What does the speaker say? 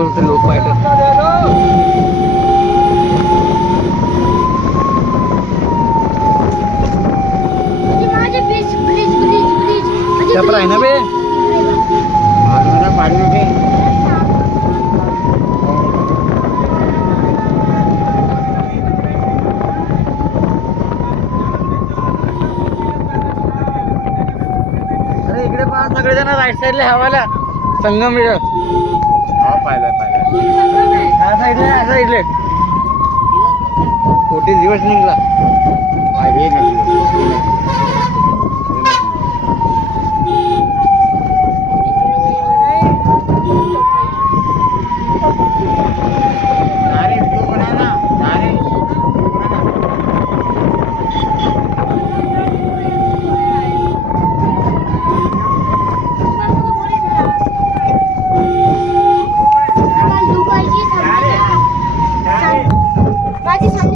बघत होते लोक आहे ना बे पाणी अरे इकडे पहा सगळेजण राईट साईडला हवाला संगम मिळत हा पाहिलं ह्या साईडले 40 दिवस निघला हे नक्की